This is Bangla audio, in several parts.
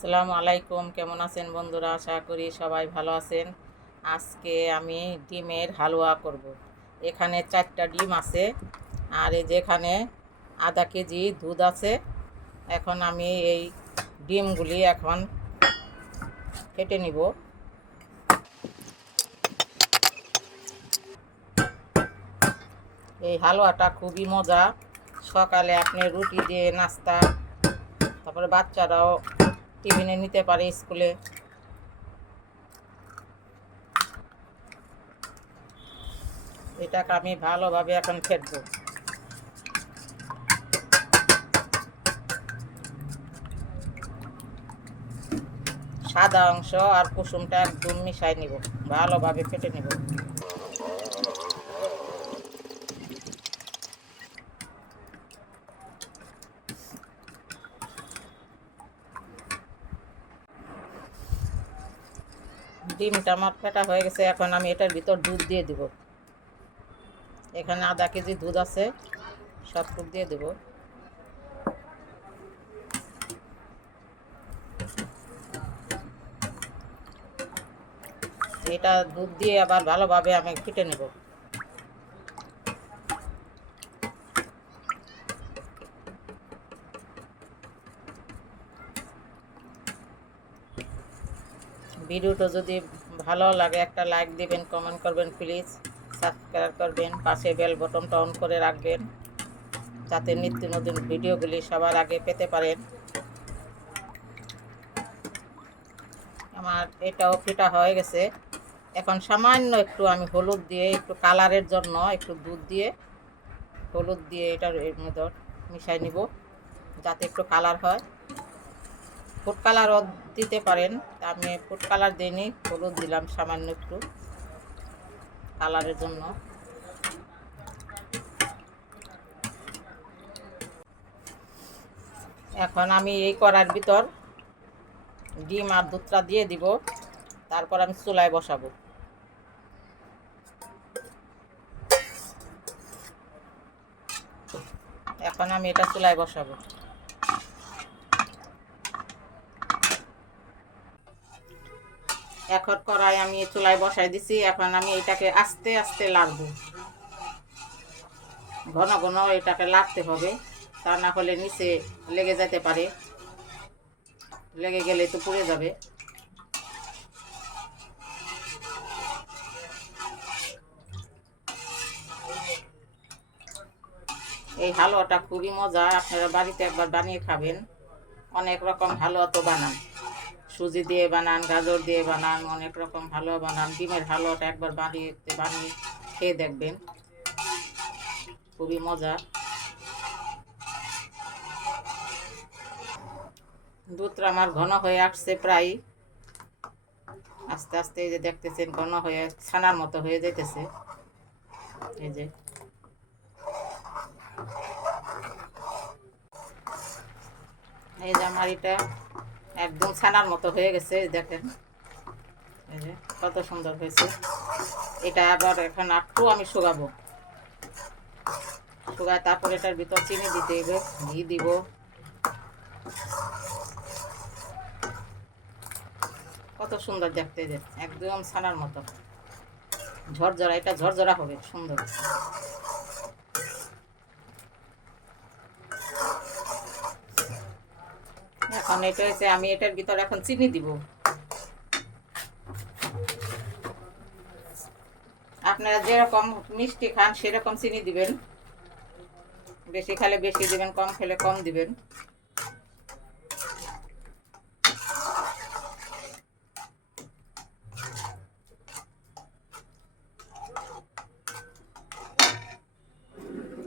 আসসালামু আলাইকুম। কেমন আছেন বন্ধুরা? আশা করি সবাই ভালো আছেন। আজকে আমি ডিমের হালুয়া করব। এখানে চারটা ডিম আছে। আর এই যেখানে আধা কেজি দুধ আছে। এখন আমি এই ডিমগুলি এখন কেটে নিব। এই হালুয়াটা খুবই মজা। সকালে আপনি রুটি দিয়ে নাস্তা, তারপরে বাচ্চারাও টিফিনে নিতে পারে স্কুলে। এটাকে আমি ভালোভাবে এখন ফেটবো সাদা অংশ আর কুসুমটা একদম মিশাই নিব, ভালোভাবে ফেটে নিব। ডিমটা আমার ফেটা হয়ে গেছে, এখন আমি এটার ভিতর দুধ দিয়ে দিব। এখানে আধা কেজি দুধ আছে, সব ফুট দিয়ে দেব। এটা দুধ দিয়ে আবার ভালোভাবে আমি ফিটে নেব। ভিডিওটা যদি ভালো লাগে, একটা লাইক দিবেন কমেন্ট করবেন প্লিজ সাবস্ক্রাইব করবেন, পাশে বেল বটনটা অন করে রাখবেন, যাতে নিত্য নতুন ভিডিওগুলি সবার আগে পেতে পারেন। আমার এটাও ফিটা হয়ে গেছে। এখন সামান্য একটু আমি হলুদ দিয়ে, একটু কালারের জন্য একটু দুধ দিয়ে, হলুদ দিয়ে এটার মধ্যে মিশাই নিব, যাতে একটু কালার হয়। ফুড কালারও দিতে পারেন। আমি ফুড কালার দিইনি, হলুদ দিলাম সামান্য একটু কালারের জন্য। এখন আমি এই করার ভিতর ডিম আর দুধটা দিয়ে দিব, তারপর আমি চুলায় বসাবো। এখন আমি এটা চুলায় বসাবো। এখন কড়াই আমি চুলায় বসাই দিছি, এখন আমি এটাকে আস্তে আস্তে লাগবো ঘন ঘন এটাকে লাগতে হবে, তা না হলে নিচে লেগে যেতে পারে। লেগে গেলে তো পুড়ে যাবে। এই হালুয়াটা খুবই মজা, আপনারা বাড়িতে একবার বানিয়ে খাবেন। অনেক রকম হালুয়া তো বানান। সুজি দিয়ে বানান, গাজর দিয়ে বানান, অনেক রকম হালুয়া বানান, ডিমের হালুয়াটা একবার বানিয়ে বানিয়ে খেয়ে দেখবেন। খুবই মজা দুধটা আমার ঘন হয়ে আসছে প্রায়। আস্তে আস্তে এই যে দেখতেছেন, ঘন হয়ে ছানার মতো হয়ে যেতেছে এই যে। এই যে আমার এটা একদম ছানার মতো হয়ে গেছে দেখেন। এই যে, কত সুন্দর হয়েছে। এটা আবার এখন একটু আমি শুকাবো। শুকায় তারপর এটার ভিতর চিনি দিতে হবে, ঘি দিব। কত সুন্দর দেখতে যে, একদম ছানার মতো। ঝরঝরা, এটা ঝরঝরা হবে, সুন্দর। এখন এটা হচ্ছে আমি এটার ভিতর এখন চিনি দিব। আপনারা যেরকম মিষ্টি খান, সেরকম চিনি দিবেন। বেশি খেলে বেশি দিবেন, কম খেলে কম দিবেন।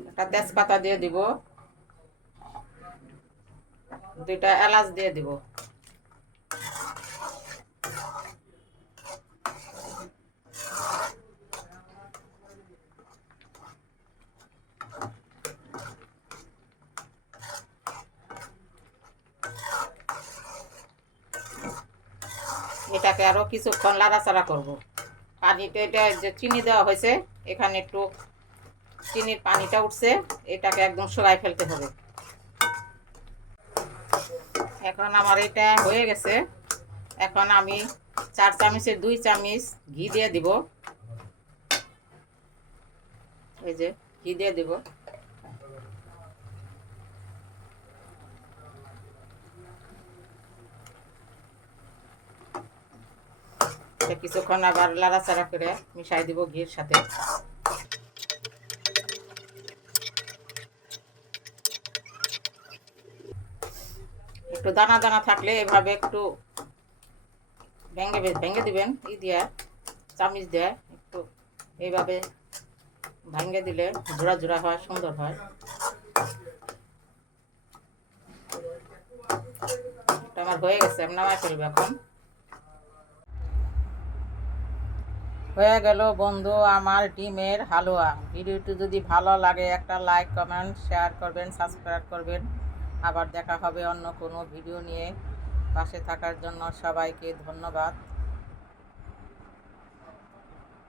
একটা তেজপাতা দিয়ে দিব। দুইটা এলাচ দিয়ে দিব। এটাকে আরও কিছুক্ষণ লাড়াচাড়া করব। পানিতে এটা যে চিনি দেওয়া হয়েছে, এখানে একটু চিনির পানিটা উঠছে, এটাকে একদম সরাই ফেলতে হবে। এখন আমার এটা হয়ে গেছে। এখন আমি চার চামচের দুই চামচ ঘি দিয়ে দিব। এই যে, ঘি দিয়ে দিব। কিছুক্ষণ আবার লাড়াচাড়া করে মিশাই দিব ঘির সাথে। একটু দানা দানা থাকলে এভাবে একটু ভেঙে ভেঙে দিবেন, ই দিয়ে, চামিচ দিয়ে একটু এইভাবে ভেঙে দিলে জোড়া জোড়া হয়, সুন্দর হয়। আমার হয়ে গেছে, আমি নামাই এখন। হয়ে গেল বন্ধু আমার ডিমের হালুয়া। ভিডিওটি যদি ভালো লাগে একটা লাইক, কমেন্ট, শেয়ার করবেন, সাবস্ক্রাইব করবেন। আবার দেখা হবে অন্য কোনো ভিডিও নিয়ে। পাশে থাকার জন্য সবাইকে ধন্যবাদ।